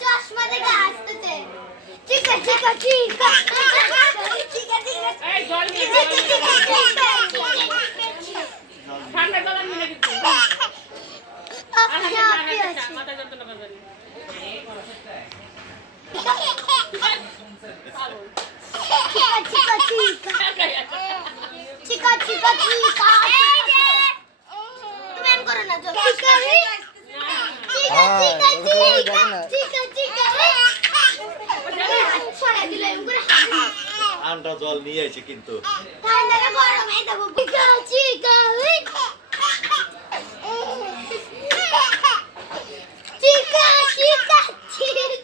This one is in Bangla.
চশমা দেখে হাসতেছে। ঠিক আছে ঠিক আছে ঠিক আছে এই জল নিয়ে ঠান্ডা জল নিয়ে কিন্তু মাথা যন্ত্রণা করবে ঠান্ডা জল নিয়ে এসে কিন্তু ঠান্ডাটা গরমে দেবো চিকা চিকা চিকা